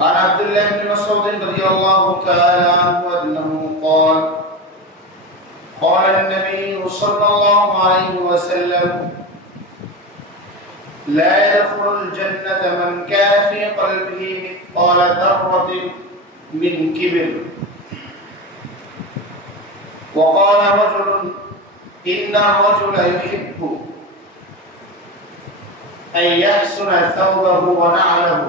عن عبد الله بن مسعود رضي الله تعالى عنه أنه قال قال النبي صلى الله عليه وسلم لا يدخل الجنة من كان في قلبه مثقال ذرة من كبر. وقال رجل إن الرجل يحب أن يحسن ثوبه ونعله.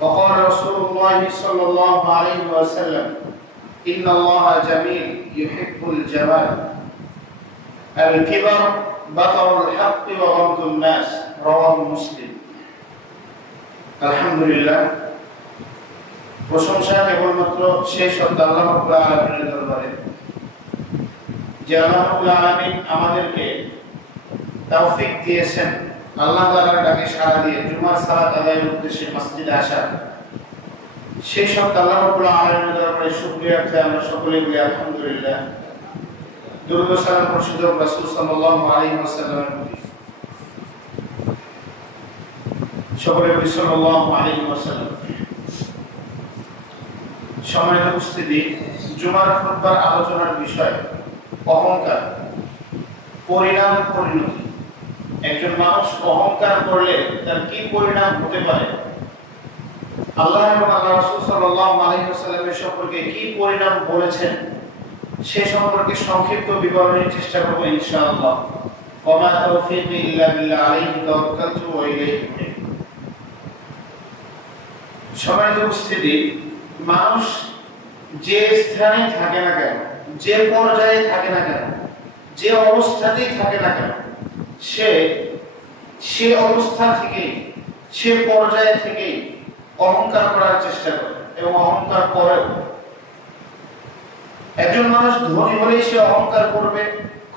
وقال رسول الله صلى الله عليه وسلم إن الله جميل يحب الجمال. الكبر بطر الحق وغمط الناس. رواه مسلم. الحمد لله। প্রশংসা কেবলমাত্র সেই সত্য আল্লাহ রাব্বুল আলামিনের দরবারে, যে আল্লাহ রাব্বুল আলামিন আমাদেরকে তৌফিক দিয়েছেন আল্লাহ তাআলার ডাকে সাড়া দিয়ে জুমার সালাত আদায়ের উদ্দেশ্যে মসজিদে আসা। সেই সত্য আল্লাহ রাব্বুল আলামিনের দরবারে শুকরিয়া আদায় আমরা সকলে বলি আলহামদুলিল্লাহ। দুরূদ ও সালাম বর্ষিত রাসূল সাল্লাল্লাহু আলাইহি ওয়াসাল্লামের প্রতি। সকলে বলি সাল্লাল্লাহু আলাইহি ওয়াসাল্লাম। সম্মানিত উপস্থিতি, জুমার খুতবার আলোচনার বিষয় অহংকার, পরিণাম, পরিণতি। একজন মানুষ অহংকার করলে তার কি পরিণাম হতে পারে, আল্লাহ এবং আল্লাহর রাসূল সাল্লাল্লাহু আলাইহি ওয়াসাল্লামের সম্পর্কে কি পরিণাম বলেছেন সে সম্পর্কে সংক্ষিপ্ত বিবরণের চেষ্টা করব ইনশাআল্লাহ। ওয়া তাওফীকি ইল্লা বিল্লাহ আলাইহি তাওয়াক্কালতু ওয়া ইলাইহি উনীব। সম্মানিত উপস্থিতি, মানুষ যে স্থানে থাকে না কেন, যে পর্যায়ে থাকে না কেন, যে অবস্থাতেই থাকে না কেন, সে অবস্থা থেকে, সে পর্যায়ে থেকে অহংকার করার চেষ্টা করে এবং অহংকার করে। একজন মানুষ ধনী হলেই সে অহংকার করবে,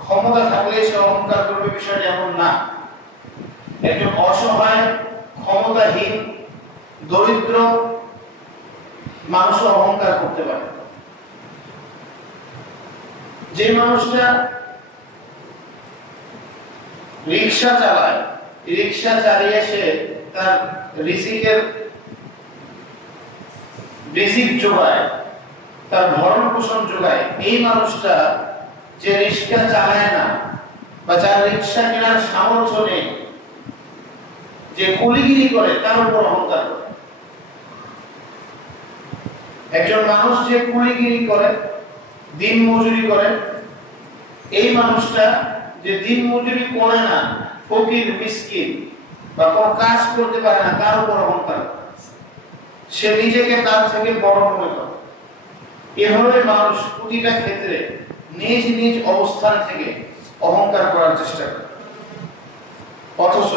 ক্ষমতা থাকলেই সে অহংকার করবে, বিষয়টা এমন না। একজন অসহায়, ক্ষমতাহীন, দরিদ্র মানুষও অহংকার করতে পারে। যে মানুষটা রিকশা চালায়, রিকশা চালিয়ে সে তার রিজিক জোগায়, তার ভরণ পোষণ জোগায়, এই মানুষটা যে রিকশা চালায় না বা যার রিকশা কেনার সামর্থ্য নেই, যে কুলিগিরি করে, তার উপর অহংকার করে। একজন মানুষ যে কুলিগিরি করে, দিন মজুরি করে, এই মানুষটা যে দিন মজুরি করে না, ফকির মিসকিন বা কোনো কাজ করতে পারে না, তার উপর অহংকার। সে নিজেকে তার থেকে বড় মনে করে। এভাবে মানুষ প্রতিটা ক্ষেত্রে নিজ নিজ অবস্থান থেকে অহংকার করার চেষ্টা করে। অথচ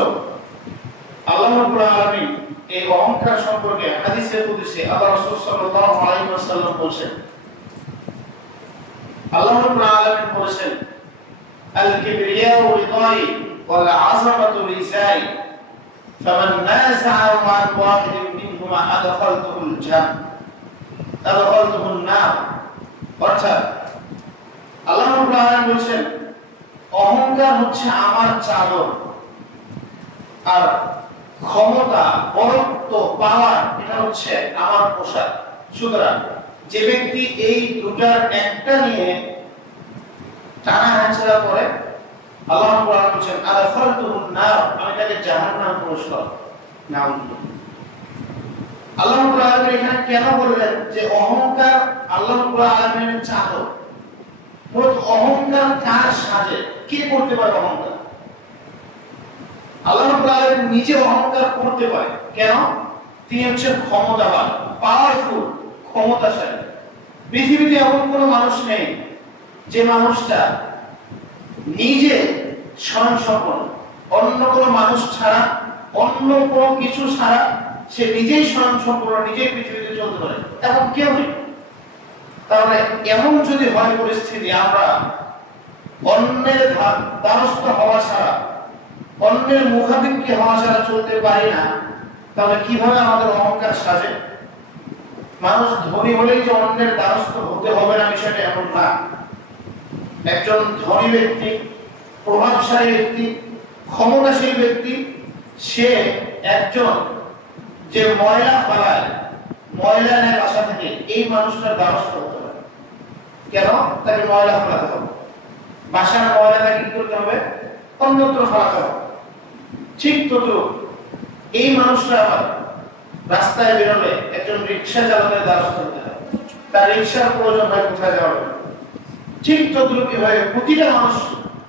আল্লাহ রাব্বুল আলামিন এই অহংকার সম্পর্কে হাদিসে কুদসি আল্লাহ রাসূল সাল্লাল্লাহু আলাইহি ওয়াসাল্লাম বলেছেন, আল্লাহ রাব্বুল আলামিন বলেছেন, আল কিবরিয়াউ রিদাই ওয়াল আযামাতু রিসাই ফামান নাযা'a মা'আ ওয়াহিদিন মিনহুমা আদখালতুহুল নার। অর্থাৎ আল্লাহ রাব্বুল আলামিন বলেছেন, অহংকার হচ্ছে আমার চাদর, আর ক্ষমতা, বরত্ব, পাওয়ার এটা হচ্ছে আমার পোশাক। সুতরাং যে ব্যক্তি এই দুটার একটা নিয়ে টানা হাঁচড়া করে, আল্লাহ রাব্বুল আলামিন বলেন আদখালতুহুন নার, আমি তাকে জাহান্নাম প্রবেশ করাবো। নাউযুবিল্লাহ। আল্লাহ রাব্বুল আলামিন এখানে কেন বললেন যে অহংকার আল্লাহ রাব্বুল আলামিনের চাদর? মূলত অহংকার কার সাজে, কে করতে পারে অহংকার? আল্লাহ রাব্বুল আলামিন নিজে অহংকার করতে পারে। কেন? তিনি হচ্ছেন ক্ষমতাবান, পাওয়ারফুল, ক্ষমতাশালী। পৃথিবীতে এমন কোনো মানুষ নেই যে মানুষটা নিজে স্বয়ংসম্পূর্ণ, অন্য কোনো মানুষ ছাড়া, অন্য কোনো কিছু ছাড়া সে নিজেই স্বয়ংসম্পূর্ণ, নিজেই পৃথিবীতে চলতে পারে, এমন কেউ নেই। তাহলে এমন যদি হয় পরিস্থিতি, আমরা অন্যের দ্বারস্থ হওয়া ছাড়া, অন্যের মুখাপেক্ষী হওয়া ছাড়া চলতে পারি না, তাহলে কিভাবে আমাদের অহংকার সাজে? মানুষ ধনী হলেই যে অন্যের দ্বারস্থ হতে হবে না, বিষয়টা এমন না। একজন ধনী ব্যক্তি, প্রভাবশালী ব্যক্তি, ক্ষমতাশীল ব্যক্তি, সে একজন যে ময়লা ফেলায়, ময়লা নেয় বাসা থেকে, এই মানুষটার দ্বারস্থ হতে হবে। কেন? তাকে ময়লা ফেলাতে হবে, বাসার ময়লাটা কি করতে হবে? অন্যত্র ফেলাতে হবে। ঠিক তদ্রুপ এই মানুষটা আবার রাস্তায় বেরোলে একজন রিক্সা চালকের দ্বারস্থ হতে হবে, তার রিক্সার প্রয়োজন হয় কোথায় যাওয়ার জন্য। ঠিক তদ্রুপ এভাবে প্রতিটা মানুষ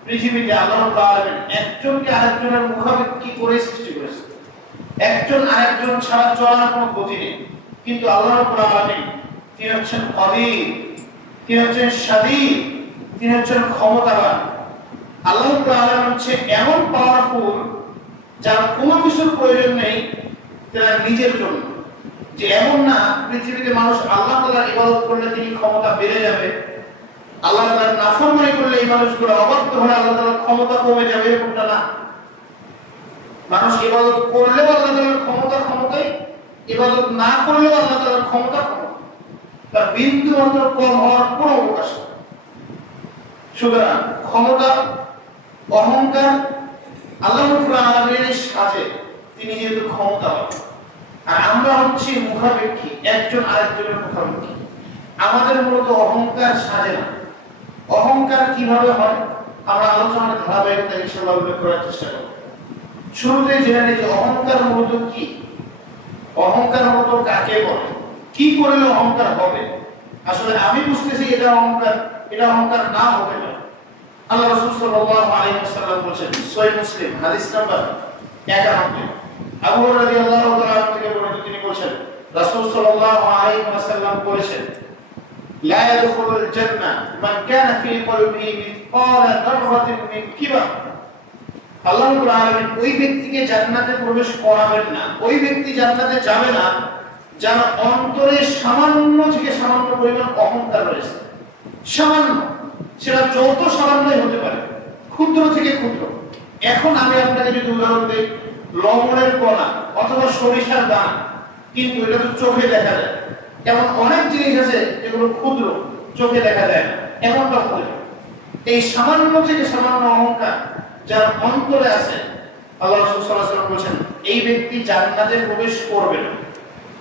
পৃথিবীতে আল্লাহ রাব্বুল আলামিন একজনকে আরেকজনের মুখাপেক্ষী করে সৃষ্টি করেছে। একজন আরেকজন ছাড়া চলার কোনো গতি নেই, কিন্তু আল্লাহ রাব্বুল আলামিন তিনি হচ্ছেন কদির, তিনি হচ্ছেন শাদীদ, তিনি হচ্ছেন ক্ষমতাবান। আল্লাহ রাব্বুল আলামিন হচ্ছে এমন পাওয়ারফুল যার কোনো কিছুর প্রয়োজন নেই তার নিজের জন্য। যে এমন না পৃথিবীতে মানুষ আল্লাহ তাআলার ইবাদত করলে তিনি ক্ষমতা বেড়ে যাবে, আল্লাহ তাআলার নাফরমানি করলে এই মানুষগুলো অবাধ্য হয়ে আল্লাহ তাআলার ক্ষমতা কমে যাবে, এরকমটা না। মানুষ ইবাদত করলেও আল্লাহ তাআলার ক্ষমতাই, ইবাদত না করলেও আল্লাহ তাআলার ক্ষমতা, তার বিন্দু মাত্র কম হওয়ার কোনো অবকাশ নেই। সুতরাং ক্ষমতা, অহংকার আল্লাহ রাব্বুল আলামিনের সাথে, তিনি যেহেতু ক্ষমতাবান, আর আমরা হচ্ছি মুখাপেক্ষী, একজন আরেকজনের মুখাপেক্ষী। আমাদের মূলত অহংকার সাজে না। অহংকার কিভাবে হয় আমরা আলোচনার ধারাবাহিকতা ইনশাআল্লাহ উল্লেখ করার চেষ্টা করব। শুরুতে জেনে নিই যে অহংকার মূলত কি, অহংকার মূলত কাকে বলে, কি করলে অহংকার হবে। আসলে আমি বুঝতেছি এটা অহংকার, এটা অহংকার না হতে পারে। আল্লাহ রাসূল সাল্লাল্লাহু আলাইহি ওয়াসাল্লাম বলেছেন, সহিহ মুসলিম হাদিস নাম্বার 91, আবু হুরায়রা রাদিয়াল্লাহু তাআলা থেকে বর্ণিত, তিনি বলেছেন রাসূল সাল্লাল্লাহু আলাইহি ওয়াসাল্লাম বলেছেন, লা ইয়াদখুলুল জান্নাহ মান কানা ফি কলবিহি মিসকালা যাররাতিন মিন কিবার। আল্লাহ রাব্বুল আলামিন ওই ব্যক্তিকে জান্নাতে প্রবেশ করাবেন না, ওই ব্যক্তি জান্নাতে যাবে না যার অন্তরে সামান্য থেকে সামান্য পরিমাণ অহংকার রয়েছে। সামান্য, সেটা যত সামান্যই হতে পারে, ক্ষুদ্র থেকে ক্ষুদ্র। এখন আমি আপনাকে যদি উদাহরণ দিই, লবণের কণা অথবা সরিষার দানা, কিন্তু এটা তো চোখে দেখা যায়। এমন অনেক জিনিস আছে যেগুলো ক্ষুদ্র, চোখে দেখা যায় না, এমনটা হতে পারে। এই সামান্য থেকে সামান্য অহংকার যার অন্তরে আছে, আল্লাহ রাসূল সাল্লাল্লাহু আলাইহি ওয়াসাল্লাম বলেছেন এই ব্যক্তি জান্নাতে প্রবেশ করবে না।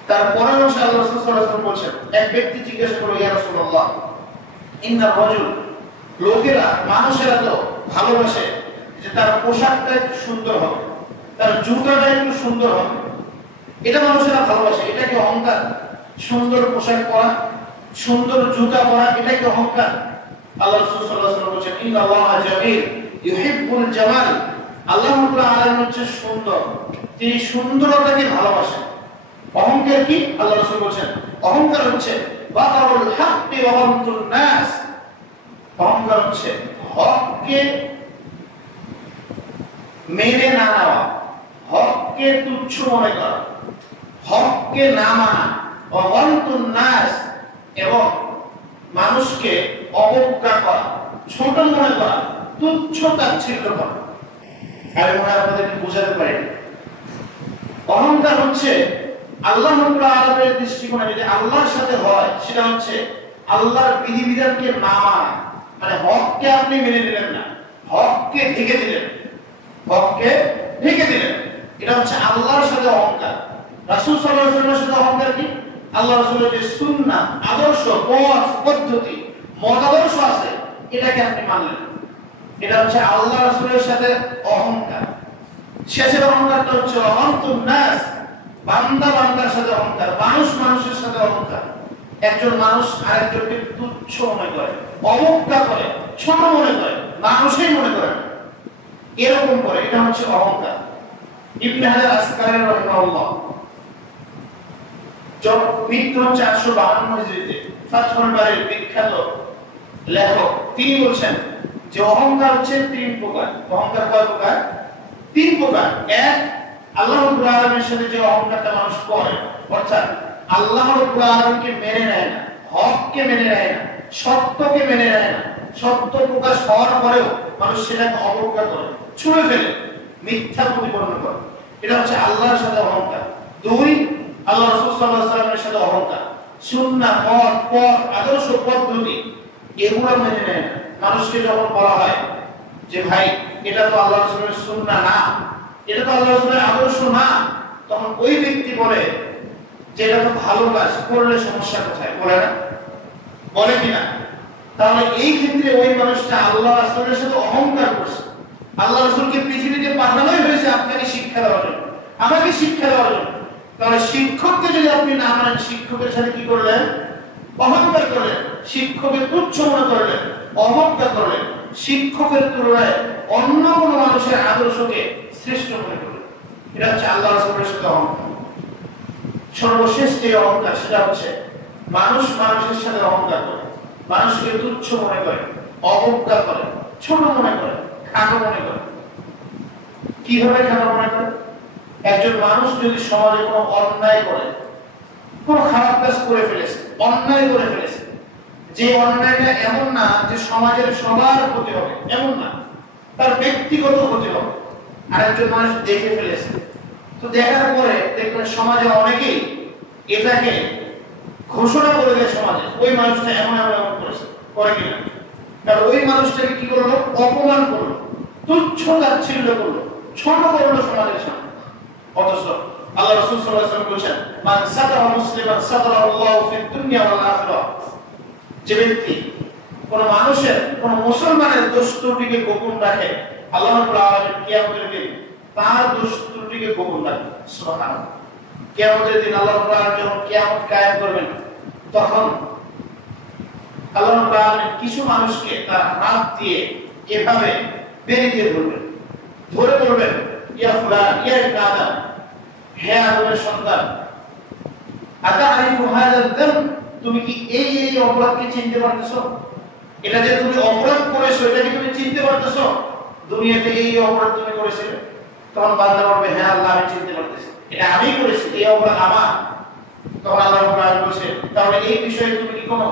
তারপরে আল্লাহ রাসূল সাল্লাল্লাহু আলাইহি ওয়াসাল্লাম বলেছেন, এক ব্যক্তি জিজ্ঞাসা করলো, ইয়া রাসূলুল্লাহ, ইন্না রাজুল, লোকেরা, মানুষেরা তো ভালোবাসে যে তার পোশাকটা একটু সুন্দর হবে, তার জুতাটা একটু সুন্দর হবে, এটা মানুষেরা ভালোবাসে। এটা কি অহংকার? সুন্দর পোশাক পরা, সুন্দর জুতা পরা, এটা কি অহংকার? আল্লাহ রাসূল সাল্লাল্লাহু আলাইহি ওয়াসাল্লাম বলেছেন, ইন্নাল্লাহা জামিল ইউহিব্বুল জামাল। আল্লাহ রাব্বুল আলামিন হচ্ছে সুন্দর, তিনি সুন্দরতাকে ভালোবাসেন। অহংকার কি? আল্লাহ রাসূল বলেছেন অহংকার হচ্ছে বাতারুল হাক্কি ওয়া গামতুন নাস। অহংকার হচ্ছে হককে মেনে না নেওয়া, হককে তুচ্ছ মনে করা, হককে না মানা, ওয়া গামতুন নাস, এবং মানুষকে অবজ্ঞা করা, ছোট মনে করা, তুচ্ছ তাচ্ছিল্য করা। আমি মনে হয় আপনাদেরকে বোঝাতে পারি। অহংকার হচ্ছে আল্লাহ রাব্বুল আলামিনের দৃষ্টিকোণে যদি আল্লাহর সাথে হয়, সেটা হচ্ছে আল্লাহর বিধিবিধানকে না মানা। মানে হককে আপনি মেনে নিলেন না, হককে ঢেকে দিলেন, হককে ঢেকে দিলেন, এটা হচ্ছে আল্লাহর সাথে অহংকার। রাসূল সাল্লাল্লাহু আলাইহি ওয়াসাল্লামের সাথে অহংকার কি? আল্লাহ রাসূলের যে সুন্নাহ, আদর্শ, পথ, পদ্ধতি, মতাদর্শ আছে, এটাকে আপনি মানলেন, এটা হচ্ছে আল্লাহ রাসূলের সাথে অহংকার। শেষের অহংকারটা হচ্ছে অহংতুন নাস, বান্দা বান্দার সাথে অহংকার, মানুষ মানুষের সাথে অহংকার। একজন মানুষ আরেকজনকে তুচ্ছ মনে করে, অবজ্ঞা করে, ছোট মনে করে, মানুষই মনে করে, এরকম করে, এটা হচ্ছে অহংকার। ইবনে হাজার আসকারী রাহিমাহুল্লাহ মৃত্যু 452 হিজরিতে, ফাতহুল বারীর বিখ্যাত লেখক, তিনি বলছেন যে অহংকার হচ্ছে 3 প্রকার। অহংকার কয় প্রকার? 3 প্রকার। এক, আল্লাহ রাব্বুল আলামিনের সাথে যে অহংকারটা মানুষ করে, অর্থাৎ আল্লাহ রাব্বুল আলামিনকে মেনে নেয় না, হককে মেনে নেয় না, সত্যকে মেনে নেয় না, সত্য প্রকাশ হওয়ার পরেও মানুষ সেটাকে অবজ্ঞা করে, ছুঁড়ে ফেলে, মিথ্যা প্রতিপন্ন করে, এটা হচ্ছে আল্লাহর সাথে অহংকার। 2, আল্লাহ রাসূল সাল্লাল্লাহু আলাইহি ওয়াসাল্লামের সাথে অহংকার, সুন্নাহ, পথ, আদর্শ, পদ্ধতি, এগুলো মেনে নেয় না। মানুষকে যখন বলা হয় যে ভাই এটা তো আল্লাহ রাসূলের সুন্নাহ না, এটা তো আল্লাহ রাসূলের আদর্শ না, তখন ওই ব্যক্তি বলে যে এটা তো ভালো কাজ, করলে সমস্যা কোথায়, বলে না? বলে কিনা? তাহলে এই ক্ষেত্রে ওই মানুষটা আল্লাহ রাসূলের সাথে অহংকার করছে। আল্লাহ রাসূলকে পৃথিবীতে পাঠানোই হয়েছে আপনাকে শিক্ষা দেওয়ার জন্য, আমাকে শিক্ষা দেওয়ার জন্য। তাহলে শিক্ষককে যদি আপনি না মানেন, শিক্ষকের সাথে কি করলেন? অহংকার করলেন, শিক্ষকের তুচ্ছ মনে করলেন, অবজ্ঞা করলেন, শিক্ষকের তুলনায় অন্য কোনো মানুষের আদর্শকে শ্রেষ্ঠ মনে করলেন। এটা হচ্ছে আল্লাহ রাসূলের সাথে অহংকার। সর্বশেষ যে অহংকার, সেটা হচ্ছে মানুষ মানুষের সাথে অহংকার করে, মানুষকে তুচ্ছ মনে করে, অবজ্ঞা করে, ছোট মনে করে, খাটো মনে করে। কিভাবে খাটো মনে করে? একজন মানুষ যদি সমাজে কোনো অন্যায় করে, কোনো খারাপ কাজ করে ফেলেছে, অন্যায় করে ফেলেছে, যে অন্যায়টা এমন না যে সমাজের সবার ক্ষতি হবে, এমন না, তার ব্যক্তিগত ক্ষতি হবে, আরেকজন মানুষ দেখে ফেলেছে, তো দেখার পরে দেখবেন সমাজে অনেকেই এটাকে ঘোষণা করে দেয় সমাজে, ওই মানুষটা এমন এমন এমন করেছে, করে কিনা? কারণ ওই মানুষটাকে কি করলো? অপমান করলো, তুচ্ছ তাচ্ছিল্য করলো, ছোট করলো সমাজের সামনে। অথচ আল্লাহ রাসূল সাল্লাল্লাহু আলাইহি ওয়াসাল্লাম বলেছেন, মান সাতারা মুসলিমান সাতারাহু আল্লাহু ফিদ দুনিয়া ওয়াল আখিরাহ। যে ব্যক্তি কোন মানুষের, কোন মুসলমানের দোষ ত্রুটিকে গোপন রাখে, আল্লাহ রাব্বুল আলামিন কিয়ামতের দিন তার দোষ ত্রুটিকে গোপন রাখবেন। সুবহানাল্লাহ। কিয়ামতের দিন আল্লাহ রাব্বুল আলামিন যখন কিয়ামত কায়েম করবেন, তখন আল্লাহ রাব্বুল আলামিন কিছু মানুষকে তার হাত দিয়ে এভাবে বেরিয়ে ধরবেন, ধরে বলবেন, ইয়া ফুলান, ইয়া ইবনে আদম, হে আদমের সন্তান, আতারিফু হাযা যাম, তুমি কি এই এই অপরাধকে চিনতে পারতেছো? এটা যে তুমি অপরাধ করেছো, এটা কি তুমি চিনতে পারতেছো? দুনিয়াতে এই অপরাধ তুমি করেছিলে? তখন বান্দা বলবে, হ্যাঁ আল্লাহ, আমি চিনতে পারতেছি, এটা আমি করেছি, এই অপরাধ আমার। তখন আল্লাহ রাব্বুল আলামিন বলেছে, তাহলে এই বিষয়ে তুমি কি কোনো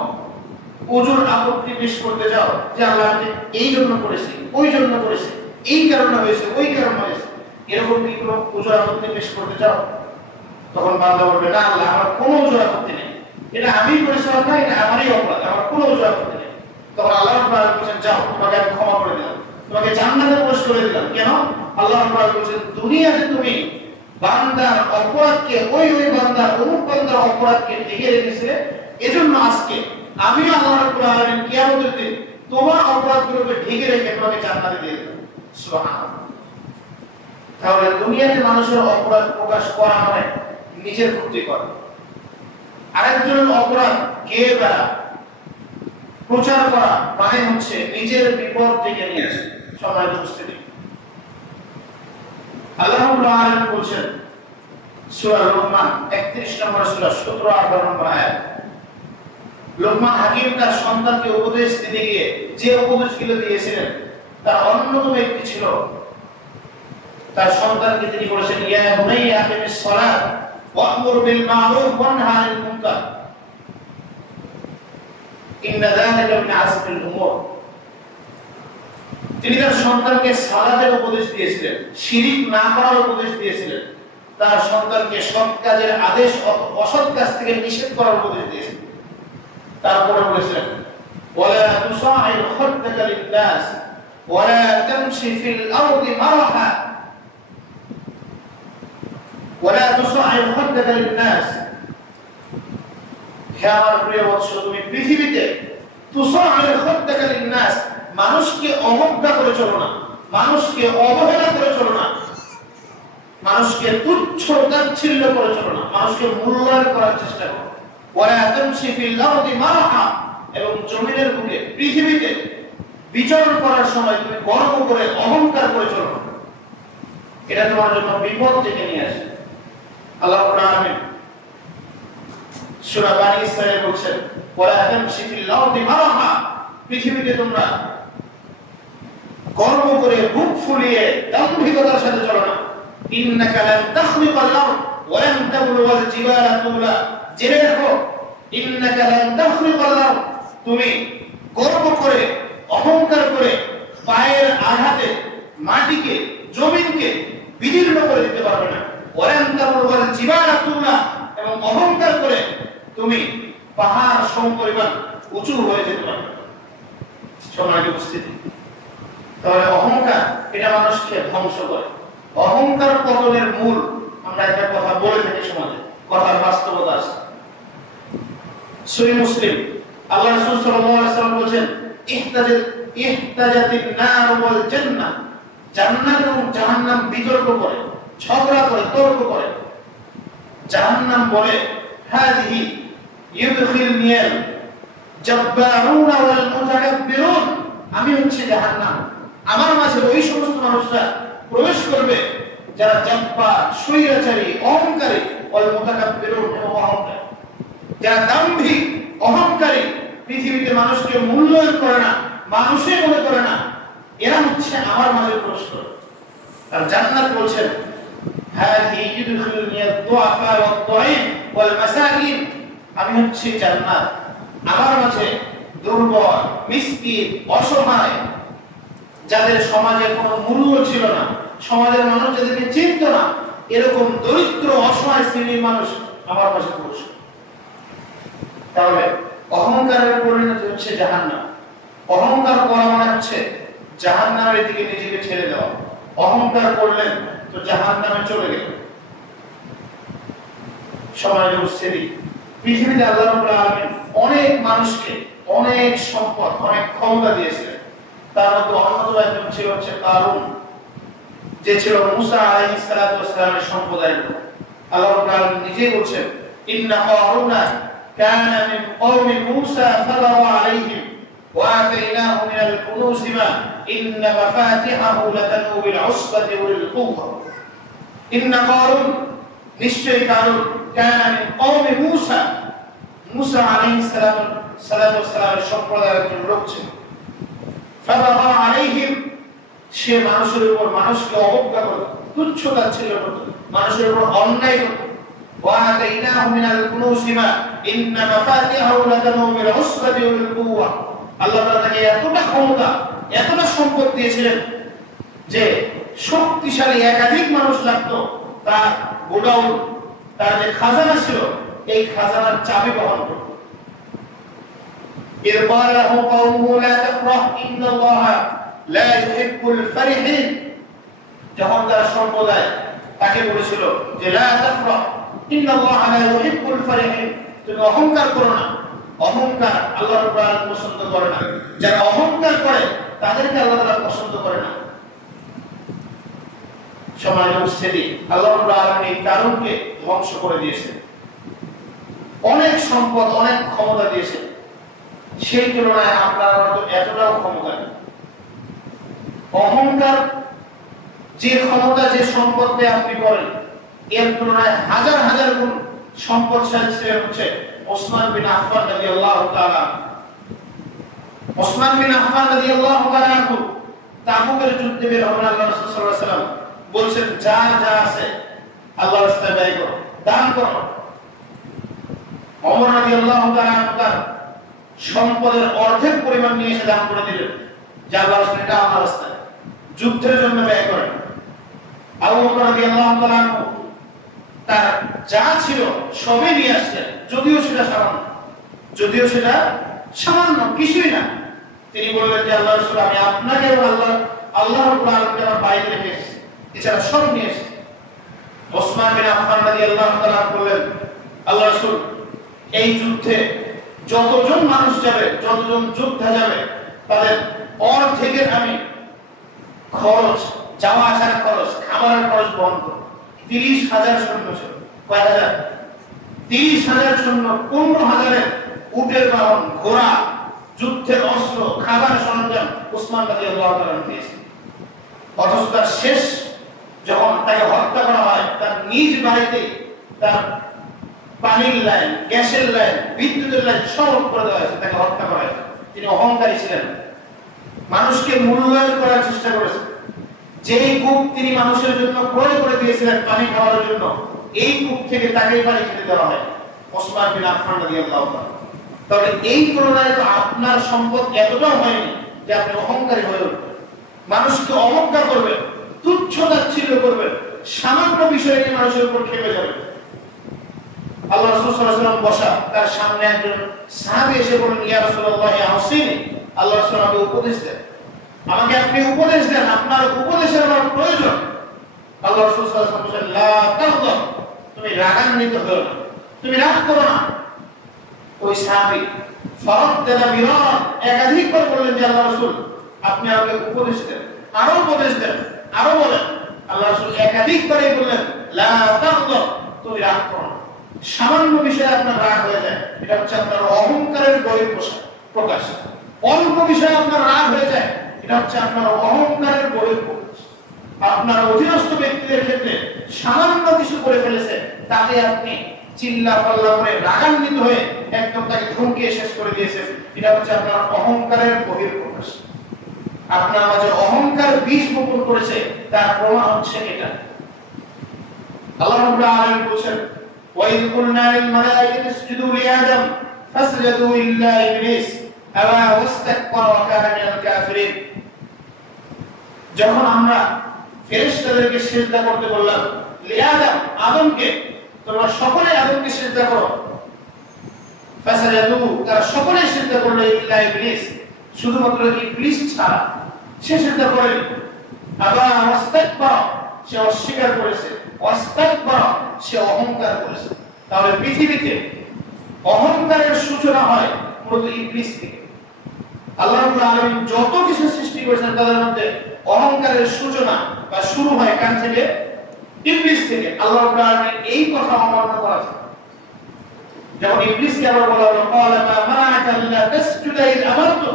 ওজোর আপত্তি পেশ করতে যাও যে আল্লাহ আমি এই জন্য করেছি, ওই জন্য করেছি, এই কারণে হয়েছে, ওই কারণে হয়েছে, এরকম কি কোনো ওজোর আপত্তি পেশ করতে যাও? তখন বান্দা বলবে, না আল্লাহ, আমার কোনো ওজোর আপত্তি নেই, এটা আমি করেছি, না এটা আমারই অপরাধ, আমার কোনো ওজোর আপত্তি নেই। তখন আল্লাহ রাব্বুল আলামিন বলেন, যাও, তোমাকে আমি ক্ষমা করে দিলাম, তোমাকে জান্নাতে প্রবেশ করে দিলাম। কেন? আল্লাহ রাব্বুল আলামিন বলেন, দুনিয়াতে তুমি বান্দার অপরাধকে, ওই বান্দার, অমুক বান্দার অপরাধকে ঢেকে রেখেছিলে, এজন্য আজকে আমি আল্লাহ রাব্বুল আলামিন কিয়ামতের দিন তোমার অপরাধগুলোকে ঢেকে রেখে তোমাকে জান্নাতে দিয়ে দেব। সুবহানাল্লাহ। তাহলে দুনিয়াতে মানুষের অপরাধ প্রকাশ করা মানে নিজের ক্ষতি করা, আরেকজনের অপরাধ কে বেড়া প্রচার করা মানে হচ্ছে নিজের বিপদ থেকে নিয়ে আসে। সম্মানিত উপস্থিতি, আল্লাহ রাব্বুল আলামিন বলেন সূরা লোকমান 31 নম্বর সূরা 17-18 নম্বর আয়াত, লোকমান হাকিম তার সন্তানকে উপদেশ দিতে গিয়ে যে উপদেশগুলো দিয়েছিলেন তার অন্যতম একটি ছিল, তার সন্তানকে তিনি বলেছেন, ইয়া বুনাইয়া আকিমিস সালাত ওয়া'মুর বিল মা'রুফ ওয়ানহা আনিল মুনকার ইন্না যালিকা মিন আযমিল উমুর। তিনি তার সন্তানকে সালাতের উপদেশ দিয়েছিলেন, শিরক না করার উপদেশ দিয়েছিলেন, তার সন্তানকে সৎ কাজের আদেশ, অসৎ কাজ থেকে নিষেধ করার উপদেশ দিয়েছিলেন। তারপরে বলেছেন, ওয়ালা তুসাইর খাদ্দাকা লিন-নাস ওয়ালা তামশি ফিল আরদি মারহা ওয়ালা তুসাইর খাদ্দাকা লিন-নাস। হে আমার প্রিয় বৎস, তুমি পৃথিবীতে তুসাইর খাদ্দাকা লিন-নাস, মানুষকে অবজ্ঞা করে চলো না, মানুষকে অবহেলা করে চলো না, মানুষকে তুচ্ছ তাচ্ছিল্য করে চলো না, মানুষকে মূল্যায়ন করার চেষ্টা করো। ওয়ালা তামশি ফিল আরদি মারহা, এবং জমিনের বুকে, পৃথিবীতে বিচরণ করার সময় তুমি গর্ব করে, অহংকার করে চলো না, এটা তোমার জন্য বিপদ ডেকে নিয়ে আসে। আল্লাহ রাব্বুল আলামিন সূরা বানী ইসরাঈল বলেন, ওয়ালা তামশি ফিল আরদি মারহা, পৃথিবীতে তোমরা গর্ব করে, বুক ফুলিয়ে, দাম্ভিকতার সাথে চলো না। ইন্নাকা লান তাখলিকাল আরদ ওয়া লান তাবলুগাল জিবালা তুলা, জেনে রাখো, ইন্নাকা লান তাখলিকাল আরদ, তুমি গর্ব করে, অহংকার করে, পায়ের আঘাতে মাটিকে, জমিনকে বিদীর্ণ করে দিতে পারবে না। ওয়া লান তাবলুগাল জিবালা তুলা, এবং অহংকার করে তুমি পাহাড় সমপরিমাণ উঁচু হয়ে যেতে পারবে না। সম্মানিত উপস্থিতি, তাহলে অহংকার এটা মানুষকে ধ্বংস করে। অহংকার পতনের মূল আমরা একটা কথা বলে থাকি সমাজে, কথার বাস্তবতা আছে। সহিহ মুসলিম, আল্লাহ রাসূল সাল্লাল্লাহু আলাইহি ওয়াসাল্লাম বলেন, ইহতাজাতিন নার ওয়াল জান্নাহ, জান্নাত এবং জাহান্নাম বিতর্ক করে, ঝগড়া করে, তর্ক করে। জাহান্নাম বলে, হাযিহি ইউদখিলনিয়াল জাব্বারুন ওয়াল মুতাকাব্বিরুন, আমি হচ্ছে জাহান্নাম, আমার মাঝে ওই সমস্ত মানুষরা প্রবেশ করবে যারা জাব্বার, স্বৈরাচারী, অহংকারী, ওয়াল মুতাকাব্বিরুন, এবং অহংকারী, যারা দাম্ভিক, অহংকারী, পৃথিবীতে মানুষকে মূল্যায়ন করে না, মানুষই মনে করে না, এরা হচ্ছে আমার মাঝে প্রবেশ করবে। আর জান্নাত বলছেন, হাযিহি ইউদখিলনিয়াদ দুআফা ওয়াদ দাঈফ ওয়াল মাসাকিন, আমি হচ্ছে জান্নাত, আমার মাঝে দুর্বল, মিসকিন, অসহায়, যাদের সমাজে কোনো মূল্য ছিল না, সমাজের মানুষ যাদেরকে চিনত না, এরকম দরিদ্র, অসহায় শ্রেণীর মানুষ আমার মাঝে প্রবেশ করবে। তাহলে অহংকারের পরিণতি হচ্ছে জাহান্নাম। অহংকার করা মানে হচ্ছে জাহান্নামের দিকে নিজেকে ছেড়ে দেওয়া। অহংকার করলেন তো জাহান্নামে চলে গেলেন। সমাজের উপস্থিতি, পৃথিবীতে আল্লাহ রাব্বুল আলামিন অনেক মানুষকে অনেক সম্পদ, অনেক ক্ষমতা দিয়েছিলেন। তার মধ্যে অন্যতম একজন ছিল হচ্ছে কারুন, যে ছিল মুসা আলাইহিস সালাতু ওয়াস সালামের সম্প্রদায়ের লোক। আল্লাহ রাব্বুল আলামিন নিজেই বলছেন, ইন্না কারুনা কানা মিন কওমি মুসা ফাবাগা আলাইহিম ওয়া আতাইনাহু মিনাল কুনুজি মা ইন্না মাফাতিহাহু লাতানু বিল উসবাতি ওয়াল কুওয়া। ইন্না কারুন, নিশ্চয়ই কারুন, কানা মিন কওমি মুসা, মুসা আলাইহিস সালাতু ওয়াস সালামের সম্প্রদায়ের একজন লোক ছিল। ফাবাগা আলাইহিম, সে মানুষের উপর মানুষকে অবজ্ঞা করত, তুচ্ছ-তাচ্ছিল্য করত, মানুষের উপর অন্যায় করত। ওয়া আতাইনাহু মিনাল কুনুজি মা ইন্না মাফাতিহাহু লাতানু বিল উসবাতি ওয়াল কুওয়া। আল্লাহ তাআলা তাকে এতটা ক্ষমতা, এতটা সম্পদ দিয়েছিলেন যে শক্তিশালী একাধিক মানুষ লাগতো তার গোডাউন, তার যে খাজানা ছিল, এই খাজানার চাবি বহন করত। إذ قال له قومه لا تفرح إن الله لا يحب الفرحين, যখন তার সম্প্রদায় তাকে বলেছিল যে লা তাফরাহ ইন্নাল্লাহা লা ইউহিব্বুল ফারিহিন, তুমি অহংকার করো না, অহংকার আল্লাহ রাব্বুল আলামিন পছন্দ করে না, যারা অহংকার করে তাদেরকে আল্লাহ তাআলা পছন্দ করে না। সমাজের উপস্থিতি, আল্লাহ রাব্বুল আলামিন এই কারণকে ধ্বংস করে দিয়েছেন। অনেক সম্পদ, অনেক ক্ষমতা দিয়েছেন, সেই তুলনায় আপনার তো এতটাও ক্ষমতা নেই। অহংকার, যে ক্ষমতা, যে সম্পদে আপনি করেন, এর তুলনায় হাজার হাজার গুণ সম্পদশালী ছিলেন হচ্ছে ওসমান বিন আফফান রাদিয়াল্লাহু তাআলা। ওসমান বিন আফফান রাদিয়াল্লাহু তাআলা তাবুকের যুদ্ধে বের হবেন, আল্লাহ রাসূল সাল্লাল্লাহু আলাইহি ওয়াসাল্লাম বলছেন, যা যা আছে আল্লাহর রাস্তায় ব্যয় করো, দান করো। ওমর রাদিয়াল্লাহু তাআলা তার সম্পদের অর্ধেক পরিমাণ নিয়ে এসে দান করে দিলেন, যে আল্লাহর রাস্তায়, এটা আমার রাস্তায়, যুদ্ধের জন্য ব্যয় করেন। আবু বকর রাদিয়াল্লাহু তাআলা তার যা ছিল সবই নিয়ে আসলেন, যদিও সেটা সামান্য, কিছুই না। তিনি বললেন যে আল্লাহর রাসূল, আমি আপনাকে এবং আল্লাহ রাব্বুল আলামিনকে আমার বাইরে রেখে এসেছি, এছাড়া সব নিয়ে এসেছি। ওসমান বিন আফফান রাদিয়াল্লাহু তাআলা বললেন, আল্লাহ রাসূল, এই যুদ্ধে যতজন মানুষ যাবে, যতজন যোদ্ধা যাবে, তাদের অর্ধেকের আমি খরচ, যাওয়া আসার খরচ, খাবারের খরচ বহন করব। 30,000 সৈন্য ছিল। কয় হাজার? 30,000 সৈন্য, 15,000 উটের বাহন, ঘোড়া, যুদ্ধের অস্ত্র, খাবার সরঞ্জাম ওসমান রাদিয়াল্লাহু তাআলা দিয়েছেন। অথচ তার শেষ, যখন তাকে হত্যা করা হয়, তার নিজ বাড়িতে তার পানির লাইন, গ্যাসের লাইন, বিদ্যুতের লাইন সব করে দেওয়া হয়েছে, তাকে হত্যা করা হয়েছে। তিনি অহংকারী ছিলেন, মানুষকে মূল্যায়ন করার চেষ্টা করেছেন। যেই কূপ তিনি মানুষের জন্য ক্রয় করে দিয়েছিলেন পানি খাওয়ার জন্য, এই কূপ থেকে তাকেই পানি খেতে দেওয়া হয় ওসমান বিন আফফান রাদিয়াল্লাহু তাআলা। তবে এই তুলনায় তো আপনার সম্পদ এতটাও হয়নি যে আপনি অহংকারী হয়ে উঠবেন, মানুষকে অবজ্ঞা করবেন, তুচ্ছ-তাচ্ছিল্য করবেন, সামান্য বিষয় নিয়ে মানুষের উপর খেপে যাবেন। আল্লাহ রাসূল সাল্লাল্লাহু আলাইহি ওয়াসাল্লাম বসা, তার সামনে একজন সাহাবী এসে বললেন, ইয়া রাসূলুল্লাহ আউসিনি, আল্লাহ রাসূল আমাকে উপদেশ দেন, আমাকে আপনি উপদেশ দেন, আপনার উপদেশের আমার প্রয়োজন। আল্লাহ রাসূল সাল্লাল্লাহু আলাইহি ওয়াসাল্লাম বলেন লা তাগদাব, তুমি রাগান্বিত হও না, তুমি রাগ করো না। ওই সাহাবী ফারাদ্দানা মিরার, একাধিকবার বললেন যে আল্লাহ রাসূল আপনি আমাকে উপদেশ দেন, আরো উপদেশ দেন, আরো বলেন। আল্লাহ রাসূল একাধিকবারই বললেন লা তাগদাব, তুমি রাগ করো না। সামান্য বিষয়ে আপনার রাগ হয়ে যায়, এটা হচ্ছে আপনার অহংকারের বহিঃপ্রকাশ। অল্প বিষয়ে আপনার রাগ হয়ে যায়, এটা হচ্ছে আপনার অহংকারের বহিঃপ্রকাশ। আপনার অধীনস্থ ব্যক্তিদের ক্ষেত্রে সামান্য কিছু করে ফেলেছে, তাতে আপনি চিল্লা পাল্লা করে রাগান্বিত হয়ে একদম তাকে ধমকিয়ে শেষ করে দিয়েছেন, এটা হচ্ছে আপনার অহংকারের বহিঃপ্রকাশ। আপনার মাঝে অহংকার বীজ বপন করেছে, তার প্রমাণ হচ্ছে এটা। আল্লাহ রাব্বুল আলামিন বলেন وَإِذْ قُلْنَا لِلْمَلَائِكَةِ اسْجُدُوا لِآدَمَ فَسَجَدُوا إِلَّا إِبْلِيسَ أَبَى وَاسْتَكْبَرَ وَكَانَ مِنَ الْكَافِرِينَ। যখন আমরা ফেরেশতাদেরকে সিজদা করতে বললাম, লিআদম, আদমকে, তোমরা সকলে আদমকে সিজদা করো। ফাসাজাদু, তারা সকলে সিজদা করলো ইল্লা ইবলিস, শুধুমাত্র ইবলিস ছাড়া। সে সিজদা করেনি। আবা ওয়াস্তাকবারা, সে অস্বীকার করেছে। ওয়াস্তাকবারা, সে অহংকার করেছে। তাহলে পৃথিবীতে অহংকারের সূচনা হয় মূলত ইবলিস থেকে। আল্লাহ রাব্বুল আলামিন যত কিছু সৃষ্টি করেছেন তাদের মধ্যে অহংকারের সূচনা বা শুরু হয় কার থেকে? ইবলিস থেকে। আল্লাহ রাব্বুল আলামিন এই কথা অমান্য করেছেন। যেমন ইবলিসকে আবার বলা হলো ক্বালা মা মা'আকা আল্লা তাসজুদা ইয আমারতু,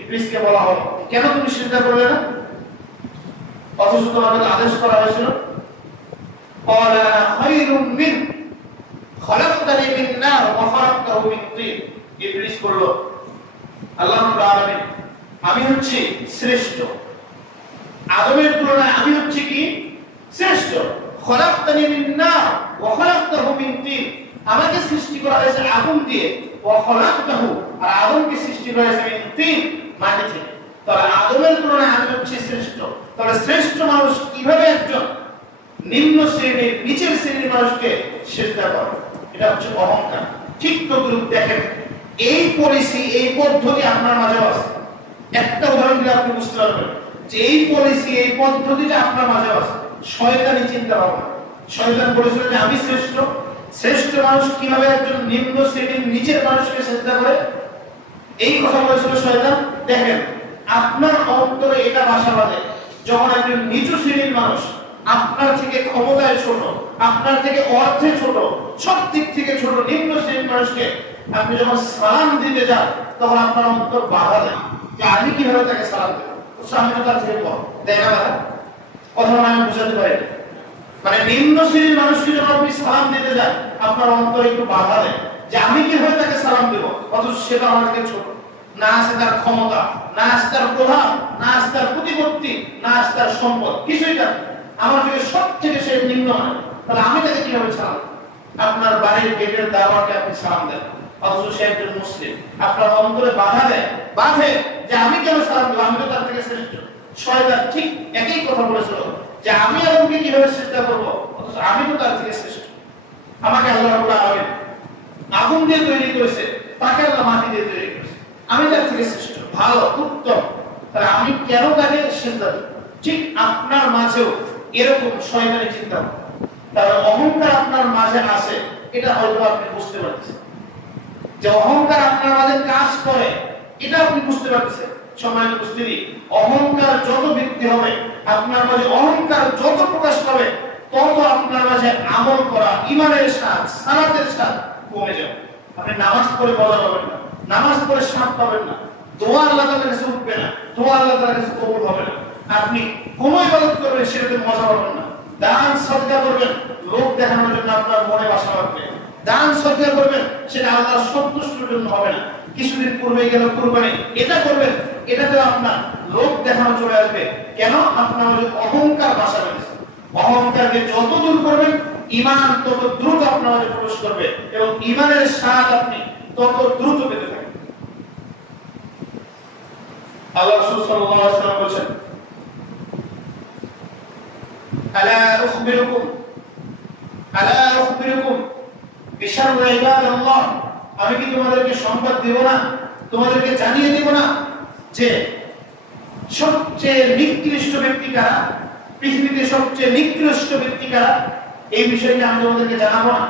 ইবলিসকে বলা হলো কেন তুমি সিজদা করলে না, অথচ তোমাকে আদেশ করা হয়েছিল। ক্বালা খায়রুম মিন খলাকতানি মিন নার ওয়া খলাকতাহু মিন তিন, ইবলিস বলল আল্লাহ রাব্বুল আলামিন আমি হচ্ছি শ্রেষ্ঠ, আদমের তুলনায় আমি হচ্ছি কি শ্রেষ্ঠ। খলাকতানি মিন নার ওয়া খলাকতাহু মিন তিন, আমাকে সৃষ্টি করা হয়েছে আগুন দিয়ে, ওয়া খলাকতাহু, আর আদমকে সৃষ্টি করা হয়েছে মিন তিন, মাটি থেকে। তাহলে আদমের তুলনায় আমি হচ্ছি শ্রেষ্ঠ। তাহলে শ্রেষ্ঠ মানুষ কিভাবে একজন নিম্ন শ্রেণীর নিচের শ্রেণীর মানুষকে সিজদা করে? এটা হচ্ছে অহংকার। ঠিক তদ্রূপ দেখেন এই পলিসি, এই পদ্ধতি আপনার মাঝে আছে। একটা উদাহরণ দিলে আপনি বুঝতে পারবেন যে এই পলিসি, এই পদ্ধতিটা আপনার মাঝে আছে। শয়তানি চিন্তা ভাবনা। শয়তান বলেছিল যে আমি শ্রেষ্ঠ। শ্রেষ্ঠ মানুষ কিভাবে একজন নিম্ন শ্রেণীর নিচের মানুষকে সিজদা করে, এই কথা বলেছিল শয়তান। দেখেন আপনার অন্তরে এটা বাসা বাঁধে যখন একজন নিচু শ্রেণীর মানুষ আপনার থেকে ক্ষমতায় ছোট, আপনার থেকে অর্থে ছোট, সব দিক থেকে ছোট নিম্ন শ্রেণীর মানুষকে আপনি যখন সালাম দিতে যান তখন আপনার অন্তর বাধা দেয় যে আমি কিভাবে তাকে সালাম দেব, আমি তো তার থেকে কম। দেখা যায় কথা আমি বুঝাতে পারি। মানে নিম্ন শ্রেণীর মানুষকে যখন আপনি সালাম দিতে যান আপনার অন্তর একটু বাধা দেয় যে আমি কিভাবে তাকে সালাম দেব, অথচ সেটা আমার থেকে ছোট। না আছে তার ক্ষমতা, না আছে তার প্রভাব, না আছে তার প্রতিপত্তি, না আছে তার সম্পদ, কিছুই না। আমার থেকে সব থেকে সে নিম্ন হয়, তাহলে আমি তাকে কিভাবে সালাম? আপনার বাড়ির গেটের দাওয়াকে আপনি সালাম দেন, অথচ সে একজন মুসলিম। আপনার অন্তরে বাধা দেয়, বাধে যে আমি কেন সালাম দেব, আমি তো তার থেকে শ্রেষ্ঠ। শয়তান ঠিক একই কথা বলেছিল যে আমি আদমকে কিভাবে সিজদা করব, অথচ আমি তো তার থেকে শ্রেষ্ঠ। আমাকে আল্লাহ রাব্বুল আলামিন আগুন দিয়ে তৈরি করেছে, তাকে আল্লাহ মাটি দিয়ে তৈরি করেছে, আমি তার থেকে শ্রেষ্ঠ, ভালো, উত্তম। তাহলে আমি কেন তাকে সিজদা দেব? ঠিক আপনার মাঝেও এরকম শয়তানি চিন্তা। তাহলে অহংকার আপনার মাঝে আছে, এটা হয়তো আপনি বুঝতে পারছেন যে অহংকার আপনার মাঝে কাজ করে, এটা আপনি বুঝতে পারছেন। সম্মানিত উপস্থিতি, অহংকার যত বৃদ্ধি হবে, আপনার মাঝে অহংকার যত প্রকাশ পাবে, তত আপনার মাঝে আমল করা, ঈমানের স্বাদ, সালাতের স্বাদ কমে যাবে। আপনি নামাজ পড়ে মজা পাবেন না, নামাজ পড়ে স্বাদ পাবেন না, দোয়া আল্লাহ তাআলার কাছে উঠবে না, দোয়া আল্লাহ তাআলার কাছে কবুল হবে না। আপনি কোন ইবাদত করবেন সেটাতে মজা পাবেন না। দান সদকা করবেন, লোক দেখানোর জন্য আপনার মনে বাসা বাঁধবে। দান সদকা করবেন, সেটা আল্লাহর সন্তুষ্টির জন্য হবে না। কিছুদিন পূর্বে গেল কুরবানি, এটা করবেন, এটাতে আপনার লোক দেখানো চলে আসবে। কেন? আপনার অহংকার বাসা বেঁধেছে। অহংকারকে যত দূর করবেন, ঈমান তত দ্রুত আপনার মাঝে প্রবেশ করবে এবং ঈমানের স্বাদ আপনি তত দ্রুত পেতে থাকবেন। আল্লাহ রাসূল সাল্লাল্লাহু আলাইহি ওয়াসাল্লাম বলেছেন, আলা উখবিরুকুম বিশাররি ইবাদাল্লাহ, আমি কি তোমাদেরকে সংবাদ দেব না, তোমাদেরকে জানিয়ে দেব না যে সবচেয়ে নিকৃষ্ট ব্যক্তি কারা? পৃথিবীতে সবচেয়ে নিকৃষ্ট ব্যক্তি কারা, এই বিষয়টা আমি তোমাদেরকে জানাবো না?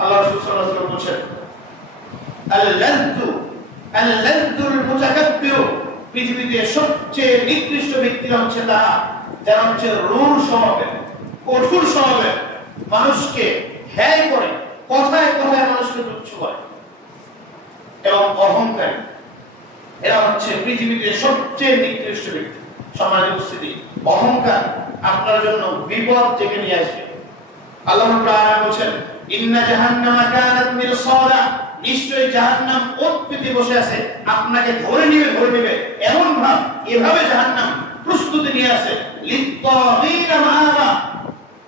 আল্লাহ রাসূল সাল্লাল্লাহু আলাইহি ওয়াসাল্লাম বলেছেন আল-লাযুল মুতাকাব্বির, পৃথিবীতে সবচেয়ে নিকৃষ্ট ব্যক্তিরা হচ্ছে তারা যারা হচ্ছে রূঢ় স্বভাবের, কঠোর স্বভাবের, মানুষকে হেয় করে, কথায় কথায় মানুষকে তুচ্ছ করে এবং অহংকারী। এরা হচ্ছে পৃথিবীতে সবচেয়ে নিকৃষ্ট ব্যক্তি। সম্মানিত উপস্থিতি, অহংকার আপনার জন্য বিপদ ডেকে নিয়ে আসবে। আল্লাহ রাব্বুল আলামিন বলেন ইন্না জাহান্নামা কানাত মিরসাদা, নিশ্চয়ই জাহান্নাম ওত পেতে বসে আছে, আপনাকে ধরে নেবে এমন ভাব, এভাবে জাহান্নাম প্রস্তুতি নিয়ে আছে। লিত্তাগীনা মাআবা,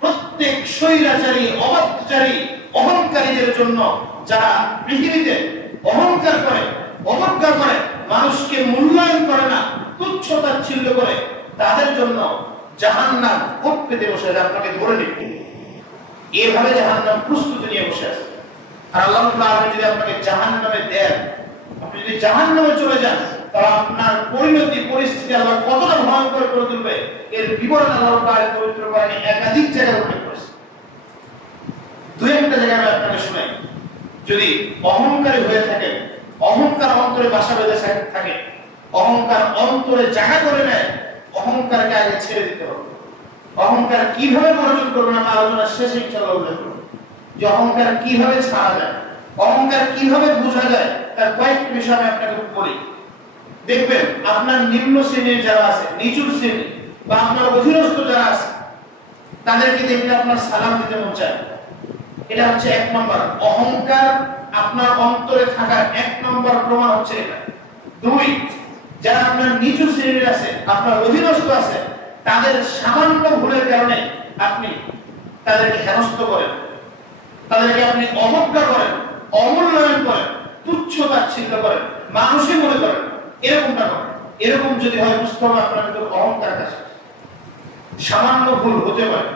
প্রত্যেক স্বৈরাচারী, অবাধ্যচারী, অহংকারীদের জন্য, যারা পৃথিবীতে অহংকার করে, অবজ্ঞা করে, মানুষকে মূল্যায়ন করে না, তুচ্ছ তাচ্ছিল্য করে, তাদের জন্য জাহান্নাম ওত পেতে বসে আছে, আপনাকে ধরে নেবে। এভাবে জাহান্নাম প্রস্তুতি নিয়ে বসে আছে। আর আল্লাহ রাব্বুল আলামিন যদি আপনাকে জাহান্নামে দেন, আপনি যদি জাহান্নামে চলে যান, তাহলে আপনার পরিণতি, পরিস্থিতি আল্লাহ কতটা ভয়ঙ্কর করে তুলবে, এর বিবরণ আল্লাহ রাব্বুল আলামিন পবিত্র কোরআনে একাধিক জায়গায় উল্লেখ করেছেন। দুই একটা জায়গায় আমি আপনাকে শোনাই। যদি অহংকারী হয়ে থাকেন, অহংকার অন্তরে বাসা বেঁধে থাকে, অহংকার অন্তরে জায়গা করে নেয়, অহংকারকে আগে ছেড়ে দিতে হবে। অহংকার কিভাবে বর্জন করবেন আমি আলোচনার শেষে ইনশাআল্লাহ উল্লেখ করব, যে অহংকার কিভাবে ছাড়া যায়, অহংকার কিভাবে বোঝা যায়, তার কয়েকটি বিষয় আমি আপনাকে বলি। দেখবেন আপনার নিম্ন শ্রেণীর যারা আছে, নিচুর শ্রেণী বা আপনার অধীনস্থ যারা আছে, তাদেরকে দেখলে আপনার সালাম দিতে মন চায়। এটা হচ্ছে এক নম্বর অহংকার আপনার অন্তরে থাকার এক নম্বর প্রমাণ হচ্ছে এটা। দুই, যারা আপনার নিচু শ্রেণীর আছে, আপনার অধীনস্থ আছে, তাদের সামান্য ভুলের কারণে আপনি তাদেরকে হেনস্থ করেন, তাদেরকে আপনি অবজ্ঞা করেন, অমূল্যায়ন করেন, তুচ্ছ তাচ্ছিল্য করেন, মানুষই মনে করেন, এরকমটা করেন। এরকম যদি হয়, বুঝতে হবে আপনার ভিতর অহংকার আছে। সামান্য ভুল হতে পারে,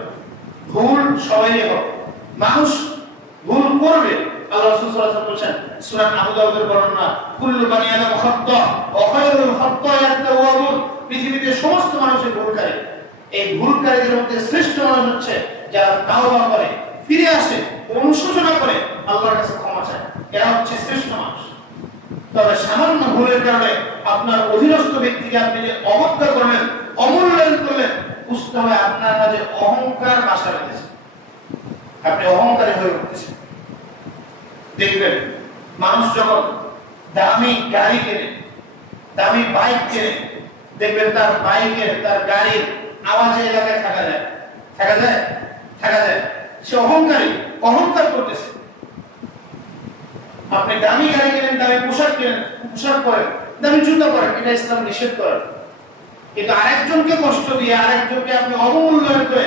ভুল সবাই হবে, মানুষ ভুল করবে। আল্লাহ রাসূল সাল্লাল্লাহু আলাইহি ওয়াসাল্লাম বলেছেন সূরা আবু দাউদের বর্ণনা, কুল্লু বানি আদম খাত্তা ওয়া খায়রুল খাত্তায়াত তাওয়াবুন, পৃথিবীতে সমস্ত মানুষের ভুলকারী। এই ভুলকারীদের মধ্যে শ্রেষ্ঠ মানুষ হচ্ছে যারা তাওবা করে, ফিরে আসে, অনুশোচনা করে, আল্লাহর কাছে ক্ষমা চায়, এরা হচ্ছে শ্রেষ্ঠ মানুষ। তবে সামান্য ভুলের কারণে আপনার অধীনস্থ ব্যক্তিকে আপনি যে অবজ্ঞা করলেন, অমূল্যায়ন করলেন, বুঝতে হবে আপনার মাঝে অহংকার বাসা বেঁধেছে, আপনি অহংকারী হয়ে উঠতেছেন। দেখবেন মানুষ যখন দামি গাড়ি কেনে, দামি বাইক কেনে, দেখবেন তার বাইকের, তার গাড়ির আওয়াজে এলাকায় থাকা যায়, সে অহংকারী, অহংকার করতেছে। আপনি দামি গাড়ি কেনেন, দামি পোশাক কেনেন, পোশাক পরেন, দামি জুতা পরেন, এটা ইসলাম নিষেধ করে। কিন্তু আরেকজনকে কষ্ট দিয়ে, আরেকজনকে আপনি অবমূল্যায়ন করে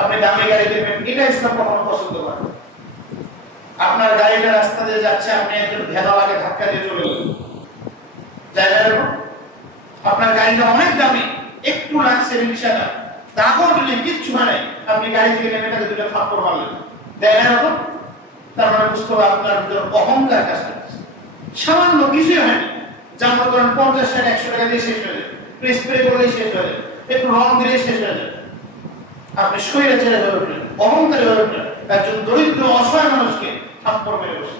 আপনি দামি গাড়ি কিনবেন, এটা ইসলাম কখনো পছন্দ করে না। আপনার গাড়িটা রাস্তা দিয়ে যাচ্ছে, আপনি একজন ভেদালাকে ধাক্কা দিয়ে চলে গেলেন, আপনার গাড়িটা অনেক দামি, একটু লাগছে রিক্সাটা, তাকেও দিলেন, কিচ্ছু হয়, আপনি গাড়ি থেকে নেমে তাকে দুটো থাপ্পড় মারলেন, তার মানে বুঝতে হবে আপনার ভিতরে অহংকার কাজ করছে। সামান্য কিছুই হয়নি, যেমন করেন 50, 60, 100 টাকা দিয়ে শেষ হয়ে যায়, স্প্রে করলেই শেষ হয়ে যায়, একটু রং দিলেই শেষ হয়ে যায়, আপনি স্বৈরাচারী হয়ে উঠলেন, অহংকারী হয়ে উঠলেন, একজন দরিদ্র অসহায় মানুষকে থাপ্পড় মেরে বসে।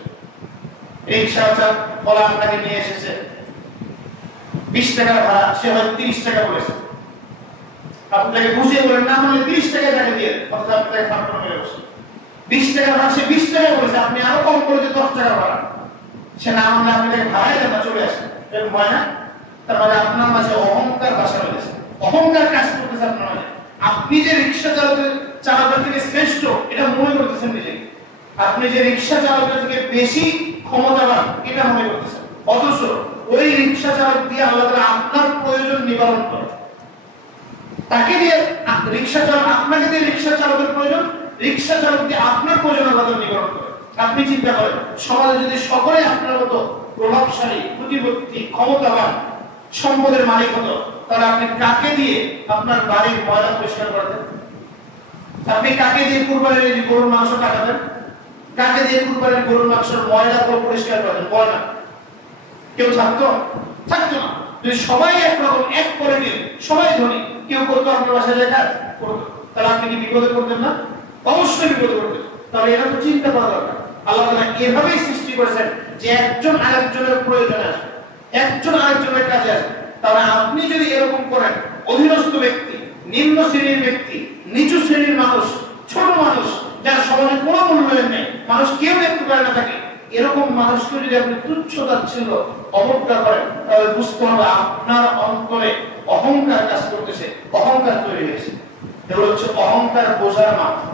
রিক্সা বলা আপনাকে নিয়ে এসেছে 20 টাকা ভাড়া, সে হয়তো 30 টাকা বলেছে, আপনাকে বুঝিয়ে বলেন না মানে 30 টাকা তাকে দিয়ে, অথচ আপনাকে থাপ্পড় মেরে বসে। 20 টাকা ভাড়া, সে 20 টাকা বলেছে, আপনি আরো কম করে 10 টাকা ভাড়া, সে না মানলে আপনি তাকে ভাড়াই দেন না, চলে আসেন, এরকম হয় না? তার মানে আপনার মাঝে অহংকার বাসা বেঁধেছে, অহংকার কাজ করতেছে আপনার মাঝে। আপনি যে রিক্সা চালকের থেকে শ্রেষ্ঠ এটা মনে করতেছেন নিজেকে, আপনি যে রিক্সা চালকের থেকে বেশি ক্ষমতাবান এটা মনে করতেছেন, অথচ ওই রিক্সা চালক দিয়ে আল্লাহ তাআলা আপনার প্রয়োজন নিবারণ করে। তাকে দিয়ে রিক্সা চালক, আপনাকে দিয়ে রিক্সা চালকের প্রয়োজন, রিক্সা চালক দিয়ে আপনার প্রয়োজন আল্লাহ তাআলা নিবারণ করে। আপনি চিন্তা করেন, সমাজে যদি সকলে আপনার মতো প্রভাবশালী, প্রতিপত্তি, ক্ষমতাবান, সম্পদের মালিক হতো, তাহলে আপনি কাকে দিয়ে আপনার বাড়ির ময়লা পরিষ্কার করতেন? আপনি কাকে দিয়ে কুরবানির গরুর মাংস কাটাবেন? কাকে দিয়ে কুরবানির গরুর মাংসের ময়লা পরিষ্কার করতেন? বল না, কেউ থাকতো না। যদি সবাই একরকম এক করে দিন, সবাই ধনী, কেউ করতো আপনার বাসায় যায় কাজ করতো, তাহলে আপনি কি বিপদে পড়তেন না? অবশ্যই বিপদে পড়তেন। তাহলে এটা তো চিন্তা করা দরকার। আল্লাহ তাআলা এভাবেই সৃষ্টি করেছেন যে একজন আরেকজনের প্রয়োজনে আসবে, একজন আরেকজনের কাজে আসবে। তাহলে আপনি যদি এরকম করেন, অধীনস্থ ব্যক্তি, নিম্ন শ্রেণীর ব্যক্তি, নিচু শ্রেণীর মানুষ, ছোট মানুষ, যার সমাজে কোনো মূল্যায়ন নেই, মানুষ কেউ দেখতে পারে না থাকে, এরকম মানুষকে যদি আপনি তুচ্ছ তাচ্ছিল্য অবজ্ঞা করেন, তাহলে বুঝতে হবে আপনার অন্তরে অহংকার কাজ করতেছে, অহংকার তৈরি হয়েছে। এগুলো হচ্ছে অহংকার বোঝার মাত্রা।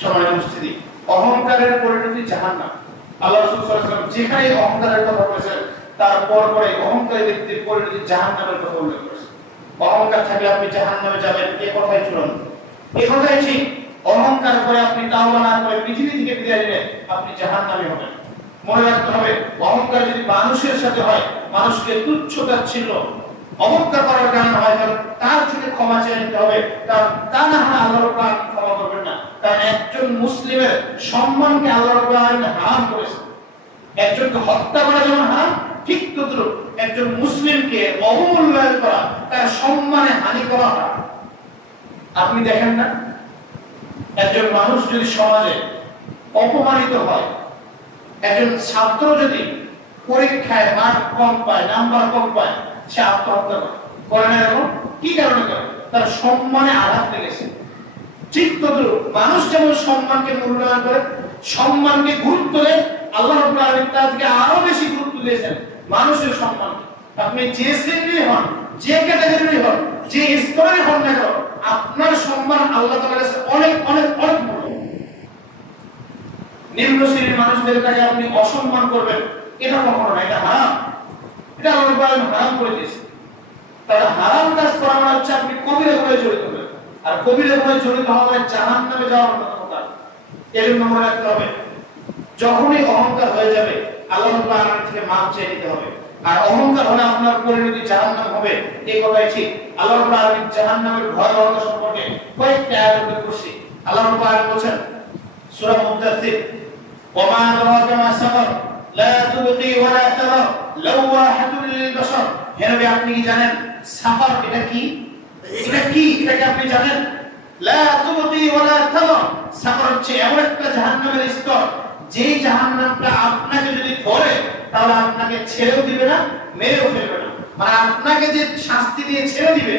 সম্মানিত উপস্থিতি, অহংকারের পরিণতি জাহান্নাম। আল্লাহ রাসূল সাল্লাল্লাহু আলাইহি ওয়াসাল্লাম যেখানে অহংকারের কথা বলেছেন, তারপর পরে অহংকারী ব্যক্তির পরিণতি জাহান্নামের কথা উল্লেখ করেছেন। অহংকার থাকলে আপনি জাহান্নামে যাবেন, এ কথাই চূড়ান্ত, এ কথাই ঠিক। অহংকার করে আপনি তাওবা না করে পৃথিবী থেকে বিদায় নিলে আপনি জাহান্নামী হবেন। মনে রাখতে হবে, অহংকার যদি মানুষের সাথে হয়, মানুষকে তুচ্ছ তাচ্ছিল্য অবজ্ঞা করার কারণে হয়, তার থেকে ক্ষমা চেয়ে নিতে হবে। তা না হয় আল্লাহ রাব্বুল আলামিন ক্ষমা করবেন না। কারণ একজন মুসলিমের সম্মানকে আল্লাহ রাব্বুল আলামিন হারাম করেছেন। একজনকে হত্যা করা যেমন হারাম, ঠিক তদ্রুপ একজন মুসলিমকে অবমূল্যায়ন করা, তার সম্মানে হানি করা হারাম। আপনি দেখেন না, একজন মানুষ যদি সমাজে অপমানিত হয়, একজন ছাত্র যদি পরীক্ষায় মার্ক কম পায়, নাম্বার কম পায়, সে আত্মহত্যা করে না। এরকম কি কারণে করে? তার সম্মানে আঘাত লেগেছে। ঠিক তদ্রুপ মানুষ যেমন সম্মানকে মূল্যায়ন করে, সম্মানকে গুরুত্ব দেয়, আল্লাহ রাব্বুল আলামিন তাকে আরো বেশি গুরুত্ব দিয়েছেন মানুষের সম্মানকে। আপনি যে শ্রেণীর হন, যে ক্যাটাগরির হন, যে স্তরের হন না কেন, আপনার সম্মান আল্লাহ তাআলার কাছে অনেক অনেক অনেক বড়। নিম্ন শ্রেণীর মানুষদেরকে আপনি অসম্মান করবেন, এটা কখনো না, এটা হারাম। এটা আল্লাহ রাব্বুল আলামিন হারাম করে দিয়েছেন। তাহলে হারাম কাজ করা মানে হচ্ছে আপনি কবিরা গুনাহে জড়িত হবেন, আর কবিরা গুনাহে জড়িত হওয়া মানে জাহান্নামে যাওয়ার কথা। এজন্য মনে রাখতে হবে, যখনই অহংকার হয়ে যাবে আল্লাহ রাব্বুল আলামিন থেকে মাফ চেয়ে নিতে হবে। আর অহংকার হলে আপনার পরিণতি জাহান্নাম হবে, এই কথাই ঠিক। আল্লাহ রাব্বুল আলামিন জাহান্নামের ভয়াবহতা সম্পর্কে কয়েকটা আয়াত উল্লেখ করেছেন। আল্লাহ রাব্বুল আলামিন বলেন সূরা মুদাথথির, ওয়া মা আদরাকা মা সাকার লা তুবকি ওয়া লা তারা লাওয়াহাতুল লিল বাশার। হে নবী, আপনি কি জানেন সাকার এটা কি? এটা কি? এটা আপনি জানেন? লা তুবকি ওয়া লা তারা, সাকার হচ্ছে এমন একটা জাহান্নামের স্তর, যেই জাহান্নামটা আপনাকে যদি ধরে তাহলে আপনাকে ছেড়েও দিবে না, মেরেও ফেলবে না। মানে আপনাকে যে শাস্তি দিয়ে ছেড়ে দিবে,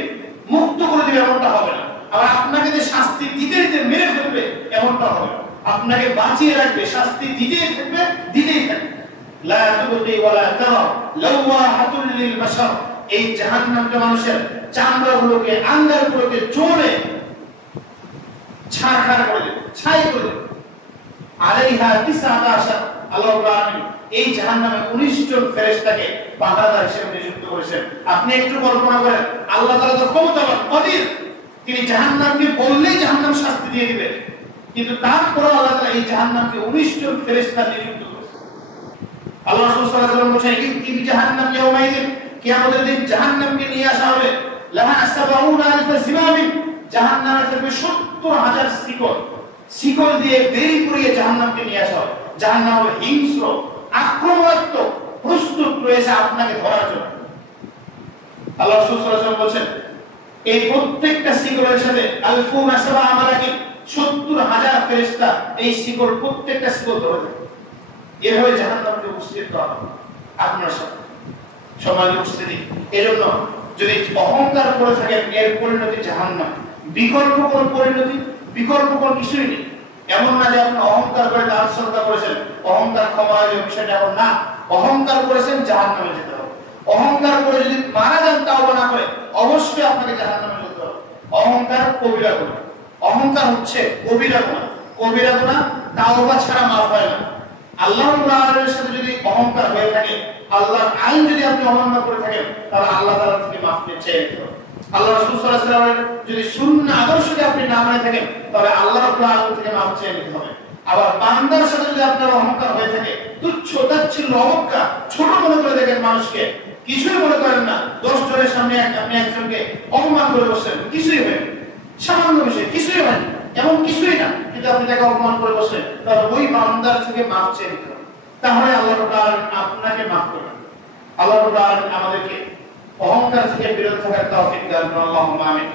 মুক্ত করে দিবে, এমনটা হবে না। আবার আপনাকে যে শাস্তি দিতে দিতে মেরে ফেলবে, এমনটা হবে না। আপনাকে বাঁচিয়ে রাখবে, শাস্তি দিতেই থাকবে, দিতেই থাকবে। লা তুবকি ওয়া লা তারা লাওয়াহাতুল লিল বাশার। এই জাহান্নামটা মানুষের চামড়াগুলোকে, আঙ্গারগুলোকে চোরে ছারখার করে দেবে, ছাই করে দেবে। আলাইহা তিসআতা আশার। আল্লাহ রাব্বুল আলামিন এই জাহান্নামে 19 জন ফেরেশতাকে পাহারাদার হিসেবে নিযুক্ত করেছেন। আপনি একটু কল্পনা করেন, আল্লাহ তাআলা তো ক্ষমতাবান, কদির, তিনি জাহান্নামকে বললেই জাহান্নাম শাস্তি দিয়ে দিবেন, কিন্তু তারপরে আল্লাহ তাআলা এই জাহান্নামকে 19 জন ফেরেশতা নিযুক্ত করেছেন। আল্লাহ রাসূল সাল্লাল্লাহু আলাইহি ওয়াসাল্লাম বলেছেন, ইবতি জাহান্নাম ইয়াওমাইদিন, কিয়ামতের দিন জাহান্নামকে নিয়ে আসা হবে, লাহা ৭০,০০০ জিমাম, জাহান্নামে থাকবে ৭০,০০০ শিকল, শিকল দিয়ে বেরি করিয়ে জাহান্নামকে নিয়ে আসা হবে। জাহান্নাম হবে হিংস্র, আক্রমণাত্মক, প্রস্তুত রয়েছে আপনাকে ধরার জন্য। আল্লাহ রাসূল সাল্লাল্লাহু আলাইহি ওয়াসাল্লাম বলেন, এই প্রত্যেকটা শিকলের সাথে আলফুনা সাবা মালাকি, ৭০,০০০ ফেরেশতা এই শিকল, প্রত্যেকটা শিকল ধরে থাকে। এভাবে জাহান্নামকে উপস্থিত করা হবে আপনার সাথে। সম্মানিত উপস্থিতি, এজন্য যদি অহংকার করে থাকেন, এর পরিণতি জাহান্নাম। বিকল্প কোন পরিণতি, বিকল্প কোন কিছুই নেই। এমন না যে আপনি অহংকার করে দান সদকা করেছেন, অহংকার ক্ষমা হয়ে যাবে, বিষয়টা এমন না। অহংকার করেছেন, জাহান্নামে যেতে হবে। অহংকার করে যদি মারা যান তাওবা না করে, অবশ্যই আপনাকে জাহান্নামে যেতে হবে। অহংকার কবিরা গুনাহ, অহংকার হচ্ছে কবিরা গুনাহ। কবিরা গুনাহ তাওবা ছাড়া মাফ হয় না। আল্লাহ রাব্বুল আলামিনের সাথে যদি অহংকার হয়ে থাকে, আল্লাহর আইন যদি আপনি অমান্য করে থাকেন, তাহলে আল্লাহ তাআলা থেকে মাফ চেয়ে নিতে হবে। আল্লাহ রাসূল সাল্লাল্লাহু আলাইহি ওয়াসাল্লামের যদি সুন্নাহ আদর্শকে আপনি না মানে থাকেন, তাহলে আল্লাহ রাব্বুল আলামিন থেকে মাফ চেয়ে নিতে হবে। আবার বান্দার সাথে যদি আপনার অহংকার হয়ে থাকে, তুচ্ছ তাচ্ছিল্য অবজ্ঞা, ছোট মনে করে দেখেন মানুষকে, কিছুই মনে করেন না, 10 জনের সামনে আপনি একজনকে অপমান করে বসছেন, কিছুই হয় না, সামান্য বিষয়, কিছুই হয় না, এমন কিছুই না, কিন্তু আপনি তাকে অপমান করে বসলেন, তাহলে ওই বান্দার থেকে মাফ চেয়ে নিতে হবে। তাহলে আল্লাহ রাব্বুল আলামিন আপনাকে মাফ করবেন। আল্লাহ রাব্বুল আলামিন আমাদেরকে অহংকার থেকে বিরত থাকার তৌফিক দান করুন। আল্লাহুম্মা আমিন।